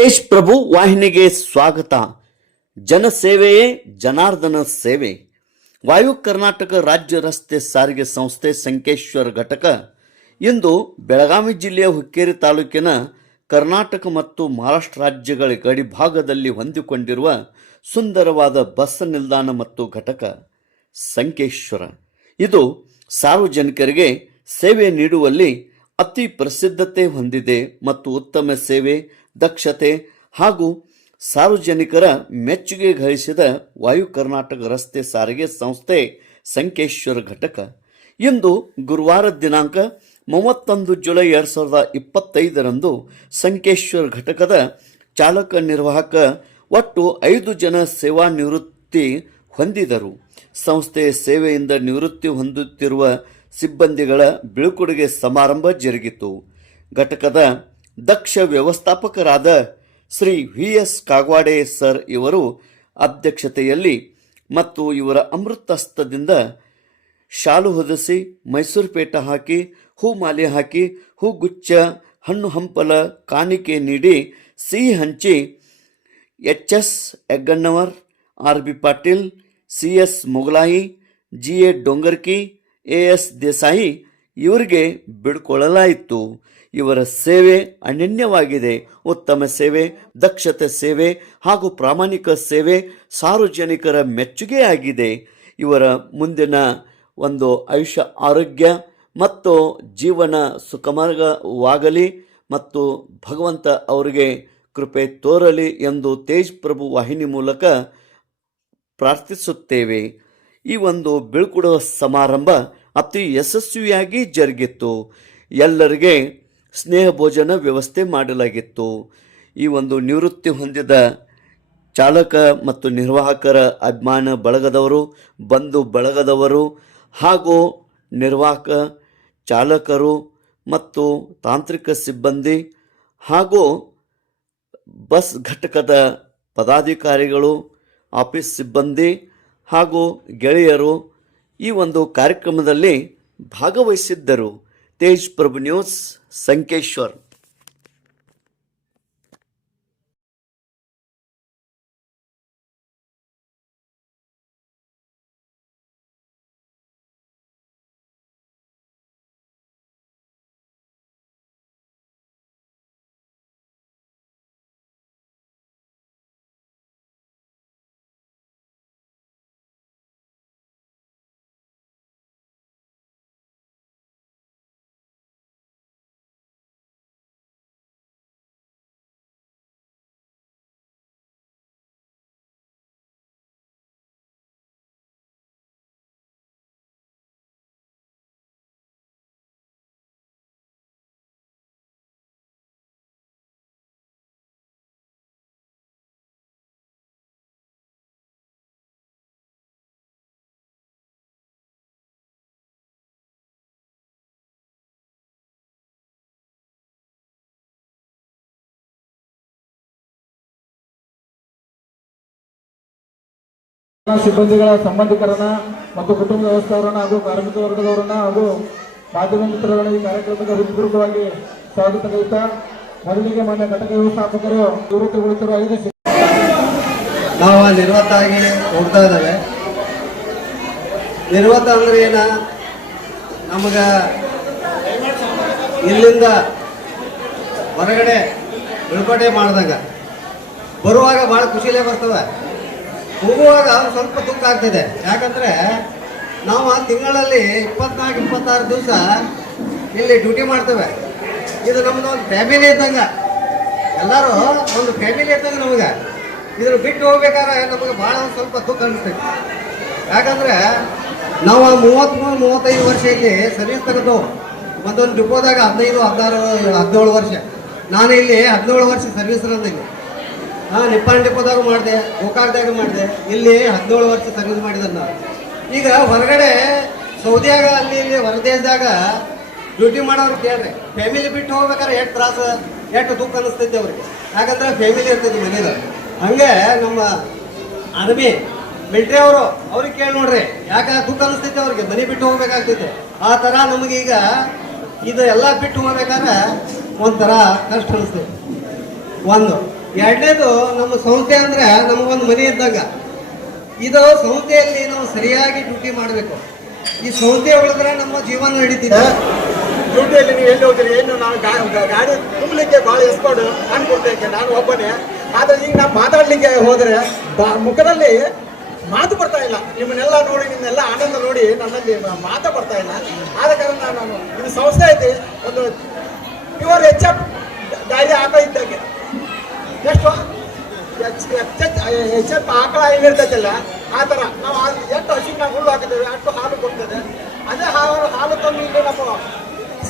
ತೇಜ್ ಪ್ರಭು ವಾಹಿನಿಗೆ ಸ್ವಾಗತ. ಜನ ಸೇವೆಯೇ ಜನಾರ್ದನ ಸೇವೆ. ವಾಯು ಕರ್ನಾಟಕ ರಾಜ್ಯ ರಸ್ತೆ ಸಾರಿಗೆ ಸಂಸ್ಥೆ ಸಂಕೇಶ್ವರ ಘಟಕ. ಇಂದು ಬೆಳಗಾವಿ ಜಿಲ್ಲೆಯ ಹುಕ್ಕೇರಿ ತಾಲೂಕಿನ ಕರ್ನಾಟಕ ಮತ್ತು ಮಹಾರಾಷ್ಟ್ರ ರಾಜ್ಯಗಳ ಗಡಿಭಾಗದಲ್ಲಿ ಹೊಂದಿಕೊಂಡಿರುವ ಸುಂದರವಾದ ಬಸ್ ನಿಲ್ದಾಣ ಮತ್ತು ಘಟಕ. ಸಂಕೇಶ್ವರ. ಇದು ಸಾರ್ವಜನಿಕರಿಗೆ ಸೇವೆ ನೀಡುವಲ್ಲಿ ಅತಿ ಪ್ರಸಿದ್ಧತೆ ಹೊಂದಿದೆ ಮತ್ತು ಉತ್ತಮ ಸೇವೆ ದಕ್ಷತೆ ಹಾಗೂ ಸಾರ್ವಜನಿಕರ ಮೆಚ್ಚುಗೆ ಗಳಿಸಿದ ವಾಯು ಕರ್ನಾಟಕ ರಸ್ತೆ ಸಾರಿಗೆ ಸಂಸ್ಥೆ ಸಂಕೇಶ್ವರ ಘಟಕ. ಇಂದು ಗುರುವಾರ ದಿನಾಂಕ ಮೂವತ್ತೊಂದು ಜುಲೈ ಎರಡು ಸಾವಿರದ ಇಪ್ಪತ್ತೈದರಂದು ಸಂಕೇಶ್ವರ ಘಟಕದ ಚಾಲಕ ನಿರ್ವಾಹಕ ಒಟ್ಟು ಐದು ಜನ ಸೇವಾ ನಿವೃತ್ತಿ ಹೊಂದಿದರು. ಸಂಸ್ಥೆಯ ಸೇವೆಯಿಂದ ನಿವೃತ್ತಿ ಹೊಂದುತ್ತಿರುವ ಸಿಬ್ಬಂದಿಗಳ ಬೀಳ್ಕೊಡುಗೆ ಸಮಾರಂಭ ಜರುಗಿತು. ಘಟಕದ ದಕ್ಷ ವ್ಯವಸ್ಥಾಪಕರಾದ Shri V S Kagawade sir ಇವರು ಅಧ್ಯಕ್ಷತೆಯಲ್ಲಿ ಮತ್ತು ಇವರ ಅಮೃತಸ್ತದಿಂದ ಶಾಲು ಹೊದಿಸಿ, ಮೈಸೂರು ಪೇಟ ಹಾಕಿ, ಹೂ ಮಾಲೆ ಹಾಕಿ ಹೂಗುಚ್ಚ ಹಣ್ಣು ಹಂಪಲ, ಕಾಣಿಕೆ ನೀಡಿ, ಸಿಹಿ ಹಂಚಿ, H S Eggannavar, R B Patil, C S Mogalai, G A Dongarki, A S Desai ಇವರಿಗೆ ಬಿಡ್ಕೊಳ್ಳಲಾಯಿತು ಇವರ ಸೇವೆ ಅನನ್ಯವಾಗಿದೆ. ಉತ್ತಮ ಸೇವೆ, ದಕ್ಷತೆ ಸೇವೆ ಹಾಗೂ ಪ್ರಾಮಾಣಿಕ ಸೇವೆ ಸಾರ್ವಜನಿಕರ ಮೆಚ್ಚುಗೆಯಾಗಿದೆ. ಇವರ ಮುಂದಿನ ಒಂದು ಆಯುಷ್ಯ ಆರೋಗ್ಯ ಮತ್ತು ಜೀವನ ಸುಖಮಾರ್ಗವಾಗಲಿ ಮತ್ತು ಭಗವಂತ ಅವರಿಗೆ ಕೃಪೆ ತೋರಲಿ ಎಂದು ತೇಜ್ ಪ್ರಭು ವಾಹಿನಿ ಮೂಲಕ ಪ್ರಾರ್ಥಿಸುತ್ತೇವೆ. ಈ ಒಂದು ಬೀಳ್ಕೊಡುವ ಸಮಾರಂಭ ಅತಿ ಯಶಸ್ವಿಯಾಗಿ ಜರುಗಿತ್ತು. ಎಲ್ಲರಿಗೆ ಸ್ನೇಹ ಭೋಜನ ವ್ಯವಸ್ಥೆ ಮಾಡಲಾಗಿತ್ತು. ಈ ಒಂದು ನಿವೃತ್ತಿ ಹೊಂದಿದ ಚಾಲಕ ಮತ್ತು ನಿರ್ವಾಹಕರ ಅಭಿಮಾನ ಬಳಗದವರು, ಬಂಧು ಬಳಗದವರು ಹಾಗೂ ನಿರ್ವಾಹಕ, ಚಾಲಕರು ಮತ್ತು ತಾಂತ್ರಿಕ ಸಿಬ್ಬಂದಿ ಹಾಗೂ ಬಸ್ ಘಟಕದ ಪದಾಧಿಕಾರಿಗಳು, ಆಫೀಸ್ ಸಿಬ್ಬಂದಿ ಹಾಗೂ ಗೆಳೆಯರು ಈ ಒಂದು ಕಾರ್ಯಕ್ರಮದಲ್ಲಿ ಭಾಗವಹಿಸಿದ್ದರು ತೇಜ್ ಪ್ರಭು ನ್ಯೂಸ್ ಸಂಕೇಶ್ವರ್. ಸಿಬ್ಬಂದಿಗಳ ಸಂಬಂಧಿಕರನ್ನ ಮತ್ತು ಕುಟುಂಬ ವ್ಯವಸ್ಥೆಯವರನ್ನ ಹಾಗೂ ಕಾರ್ಮಿಕ ವರ್ಗದವರನ್ನ ಹಾಗೂ ಮಾಧ್ಯಮ ಮಿತ್ರರನ್ನ ಈ ಕಾರ್ಯಕ್ರಮಕ್ಕೆ ಹೃತ್ಪೂರ್ವಕವಾಗಿ ಸ್ವಾಗತ ಕಲಿತಾ ಮೊದಲಿಗೆ ಮಾನ್ಯ ಘಟಕ ವ್ಯವಸ್ಥಾಪಕರು ನಿವೃತ್ತಿಗೊಳ್ಳುತ್ತಿರುವ ಐದು ನಾವು ನಿರ್ವತ್ತಾಗಿ ಹೋಗ್ತಾ ಇದ್ದಾವೆ. ನಿರ್ವತ್ತ ಅಂದ್ರೆ ಏನ? ನಮಗ ಇಲ್ಲಿಂದ ಹೊರಗಡೆ ಬಿಡುಗಡೆ ಮಾಡಿದಾಗ ಬರುವಾಗ ಭಾಳ ಖುಷಿಲೇ ಬರ್ತವೆ ಹೋಗುವಾಗ ಸ್ವಲ್ಪ ದುಃಖ ಆಗ್ತಿದೆ. ಯಾಕಂದರೆ ನಾವು ಆ ತಿಂಗಳಲ್ಲಿ ಇಪ್ಪತ್ನಾಲ್ಕು, ಇಪ್ಪತ್ತಾರು ದಿವಸ ಇಲ್ಲಿ ಡ್ಯೂಟಿ ಮಾಡ್ತೇವೆ. ಇದು ನಮ್ಮದು ಒಂದು ಫ್ಯಾಮಿಲಿ ಇದ್ದಂಗೆ. ಎಲ್ಲರೂ ಒಂದು ಫ್ಯಾಮಿಲಿ ಇದ್ದಂಗೆ ನಮಗೆ. ಇದನ್ನು ಬಿಟ್ಟು ಹೋಗ್ಬೇಕಾದ್ರೆ ನಮಗೆ ಭಾಳ ಒಂದು ಸ್ವಲ್ಪ ದುಃಖ ಅನಿಸ್ತೈತಿ. ಯಾಕಂದರೆ ನಾವು ಮೂವತ್ತ್ಮೂರು ಮೂವತ್ತೈದು ವರ್ಷ ಇಲ್ಲಿ ಸರ್ವಿಸ್ ತೆಗೆದು ಒಂದೊಂದು ಡಿಪೋದಾಗ ಹದಿನೈದು, ಹದಿನಾರು, ಹದಿನೇಳು ವರ್ಷ. ನಾನು ಇಲ್ಲಿ ಹದಿನೇಳು ವರ್ಷ ಸರ್ವಿಸ್ ಇಲ್ಲಿ ಹಾಂ, ನಿಪ್ಪಾಣಿ ಡಿಪೋದಾಗ ಮಾಡಿದೆ ಗೋಕಾಕ್ದಾಗ ಮಾಡಿದೆ. ಇಲ್ಲಿ ಹದಿನೇಳು ವರ್ಷ ಸರ್ವಿಸ್ ಮಾಡಿದನ್ನ ನಾನು. ಈಗ ಹೊರಗಡೆ ಸೌದಿಯಾಗ, ಅಲ್ಲಿ ಇಲ್ಲಿ ಹೊರದೇಶದಾಗ ಡ್ಯೂಟಿ ಮಾಡೋರು ಕೇಳ್ರಿ. ಫ್ಯಾಮಿಲಿ ಬಿಟ್ಟು ಹೋಗ್ಬೇಕಾದ್ರೆ ಎಷ್ಟು ತ್ರಾಸ, ಎಷ್ಟು ದುಃಖ ಅನಿಸ್ತೈತಿ ಅವ್ರಿಗೆ. ಯಾಕಂದ್ರೆ ಫ್ಯಾಮಿಲಿ ಇರ್ತೈತಿ ಮನೇಲಿ ಹಂಗೆ ನಮ್ಮ ಆರ್ಮಿ ಮಿಲ್ಟ್ರಿ ಅವರು, ಅವ್ರಿಗೆ ಕೇಳಿ ನೋಡ್ರಿ. ಯಾಕೆ ದುಃಖ ಅನಿಸ್ತೈತಿ ಅವ್ರಿಗೆ? ಮನೆ ಬಿಟ್ಟು ಹೋಗ್ಬೇಕಾಗ್ತೈತೆ. ಆ ಥರ ನಮಗೀಗ ಇದು ಎಲ್ಲ ಬಿಟ್ಟು ಹೋಗ್ಬೇಕಾದ್ರೆ ಒಂಥರ ಕಷ್ಟ ಅನಿಸ್ತೈತಿ. ಒಂದು ಎರಡನೇದು ನಮ್ಮ ಸಂಸ್ಥೆ ಅಂದ್ರೆ ನಮಗೊಂದು ಮನೆ ಇದ್ದಾಗ. ಇದು ಸಂಸ್ಥೆಯಲ್ಲಿ ನಾವು ಸರಿಯಾಗಿ ಡ್ಯೂಟಿ ಮಾಡಬೇಕು. ಈ ಸಂಸ್ಥೆ ಉಳಿದ್ರೆ ನಮ್ಮ ಜೀವನ ನಡೀತಿದೆ. ಡ್ಯೂಟಿಯಲ್ಲಿ ನೀವು ಎಲ್ಲಿ ಹೋಗ್ತೀರಿ ಏನು ನಾನು ಗಾಡಿ ತುಂಬಲಿಕ್ಕೆ ಭಾಳ ಎಸ್ಕೊಂಡು ಅನ್ಕೊಳ್ತೇನೆ ನಾನು ಒಬ್ಬನೇ. ಆದ್ರೆ ಈಗ ನಾವು ಮಾತಾಡ್ಲಿಕ್ಕೆ ಹೋದ್ರೆ ಮುಖದಲ್ಲಿ ಮಾತು ಬರ್ತಾ ಇಲ್ಲ. ನಿಮ್ಮನ್ನೆಲ್ಲ ನೋಡಿ, ನಿಮ್ಮೆಲ್ಲ ಆನಂದ ನೋಡಿ ನನ್ನಲ್ಲಿ ಮಾತ ಮಾತು ಬರ್ತಾ ಇಲ್ಲ. ಆದ ಕಾರಣ ನಾನು ಇದು ಸಂಸ್ಥೆ ಐತಿ, ಒಂದು ಪ್ಯೂರ್ ಎಚ್ ಎಫ್ ಡೈರಿ ಆಟ ಇದ್ದಂಗೆ. ಎಷ್ಟು? ಎಫ್ ಆಕಳ ಏನಿರ್ತೈತಿಲ್ಲ ಆ ಥರ ನಾವು ಎಷ್ಟು ಹಸಿನ ಹುಲ್ಲು ಹಾಕಿದ್ದೇವೆ, ಅಷ್ಟು ಹಾಲು ಕೊಡ್ತದೆ. ಅದೇ ಹಾಲು ಹಾಲು ತಂದು ಇಲ್ಲಿ ನಮ್ಮ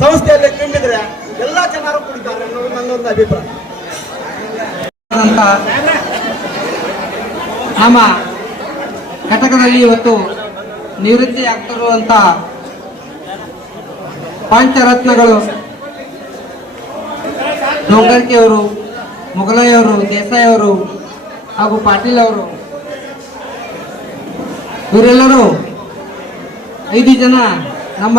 ಸಂಸ್ಥೆಯಲ್ಲಿ ತುಂಬಿದ್ರೆ ಎಲ್ಲ ಜನರು ಕುಡಿತಾರೆ ಅನ್ನೋದು ನನ್ನೊಂದು ಅಭಿಪ್ರಾಯ. ನಮ್ಮ ಘಟಕದಲ್ಲಿ ಇವತ್ತು ನಿವೃತ್ತಿ ಆಗ್ತಿರುವಂತ ಪಂಚರತ್ನಗಳು ಡೋಂಗರ್ಕಿಯವರು ಮೊಘಲಾಯಿಯವರು ದೇಸಾಯಿ ಅವರು ಹಾಗೂ ಪಾಟೀಲ್ ಅವರು ಇವರೆಲ್ಲರೂ ಐದು ಜನ ನಮ್ಮ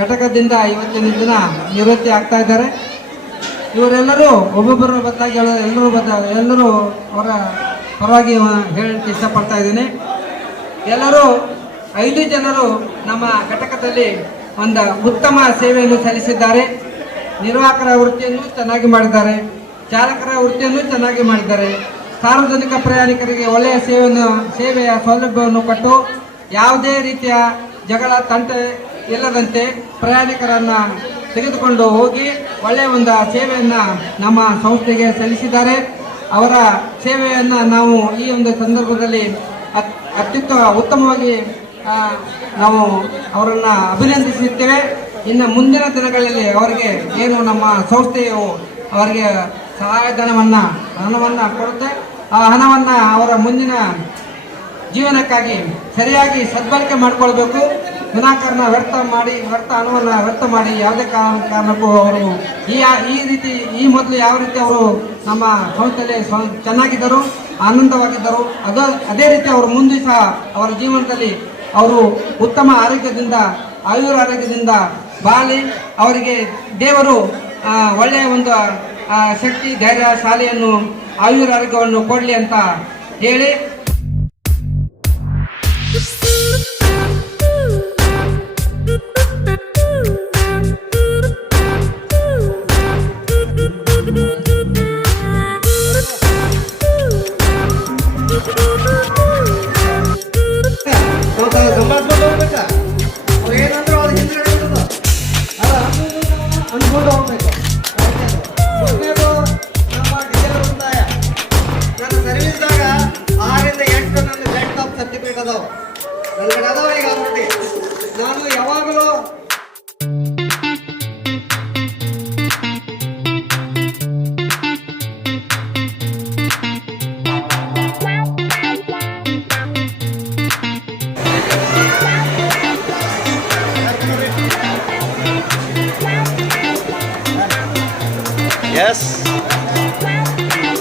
ಘಟಕದಿಂದ ಇವತ್ತಿನ ದಿನ ನಿವೃತ್ತಿ ಆಗ್ತಾ ಇದ್ದಾರೆ. ಇವರೆಲ್ಲರೂ ಒಬ್ಬೊಬ್ಬರ ಬದಲಾಗಿ ಎಲ್ಲರೂ ಬದ ಎಲ್ಲರೂ ಅವರ ಪರವಾಗಿ ಹೇಳಕ್ಕೆ ಇಷ್ಟಪಡ್ತಾ ಇದ್ದೀನಿ. ಎಲ್ಲರೂ ಐದು ಜನರು ನಮ್ಮ ಘಟಕದಲ್ಲಿ ಒಂದು ಉತ್ತಮ ಸೇವೆಯನ್ನು ಸಲ್ಲಿಸಿದ್ದಾರೆ. ನಿರ್ವಾಹಕರ ವೃತ್ತಿಯನ್ನು ಚೆನ್ನಾಗಿ ಮಾಡಿದ್ದಾರೆ. ಚಾಲಕರ ವೃತ್ತಿಯನ್ನು ಚೆನ್ನಾಗಿ ಮಾಡಿದ್ದಾರೆ. ಸಾರ್ವಜನಿಕ ಪ್ರಯಾಣಿಕರಿಗೆ ಒಳ್ಳೆಯ ಸೇವೆಯನ್ನು, ಸೇವೆಯ ಸೌಲಭ್ಯವನ್ನು ಕೊಟ್ಟು ಯಾವುದೇ ರೀತಿಯ ಜಗಳ, ತಂಟೆ ಇಲ್ಲದಂತೆ ಪ್ರಯಾಣಿಕರನ್ನು ತೆಗೆದುಕೊಂಡು ಹೋಗಿ ಒಳ್ಳೆಯ ಒಂದು ಸೇವೆಯನ್ನು ನಮ್ಮ ಸಂಸ್ಥೆಗೆ ಸಲ್ಲಿಸಿದ್ದಾರೆ. ಅವರ ಸೇವೆಯನ್ನು ನಾವು ಈ ಒಂದು ಸಂದರ್ಭದಲ್ಲಿ ಅತ್- ಅತ್ಯುತ್ತಮ ಉತ್ತಮವಾಗಿ ನಾವು ಅವರನ್ನು ಅಭಿನಂದಿಸುತ್ತೇವೆ. ಇನ್ನು ಮುಂದಿನ ದಿನಗಳಲ್ಲಿ ಅವರಿಗೆ ಏನು ನಮ್ಮ ಸಂಸ್ಥೆಯು ಅವರಿಗೆ ಸಹಾಯಧನವನ್ನ, ಹಣವನ್ನು ಕೊಡುತ್ತೆ. ಆ ಹಣವನ್ನು ಅವರ ಮುಂದಿನ ಜೀವನಕ್ಕಾಗಿ ಸರಿಯಾಗಿ ಸದ್ಬಳಕೆ ಮಾಡಿಕೊಳ್ಬೇಕು. ವಿನಾಕಾರಣ ವ್ಯರ್ಥ ಮಾಡಿ, ವ್ಯರ್ಥ ಹಣವನ್ನು ವ್ಯರ್ಥ ಮಾಡಿ ಯಾವುದೇ ಕಾರಣ, ಕಾರಣಕ್ಕೂ ಅವರು ಈ ಈ ರೀತಿ, ಈ ಮೊದಲು ಯಾವ ರೀತಿ ಅವರು ನಮ್ಮ ಸಂಸ್ಥೆಯಲ್ಲಿ ಚೆನ್ನಾಗಿದ್ದರು, ಆನಂದವಾಗಿದ್ದರು, ಅದ ಅದೇ ರೀತಿ ಅವರು ಮುಂದೆ ಸಹ ಅವರ ಜೀವನದಲ್ಲಿ ಅವರು ಉತ್ತಮ ಆರೋಗ್ಯದಿಂದ ಆಯುರ್ ಆರೋಗ್ಯದಿಂದ ಬಾಳಿ, ಅವರಿಗೆ ದೇವರು ಒಳ್ಳೆಯ ಒಂದು ಶಕ್ತಿ ಧೈರ್ಯ ಶಾಲೆಯನ್ನು ಆಯುರ್ ಆರೋಗ್ಯವನ್ನು ಕೊಡಲಿ ಅಂತ ಹೇಳಿ.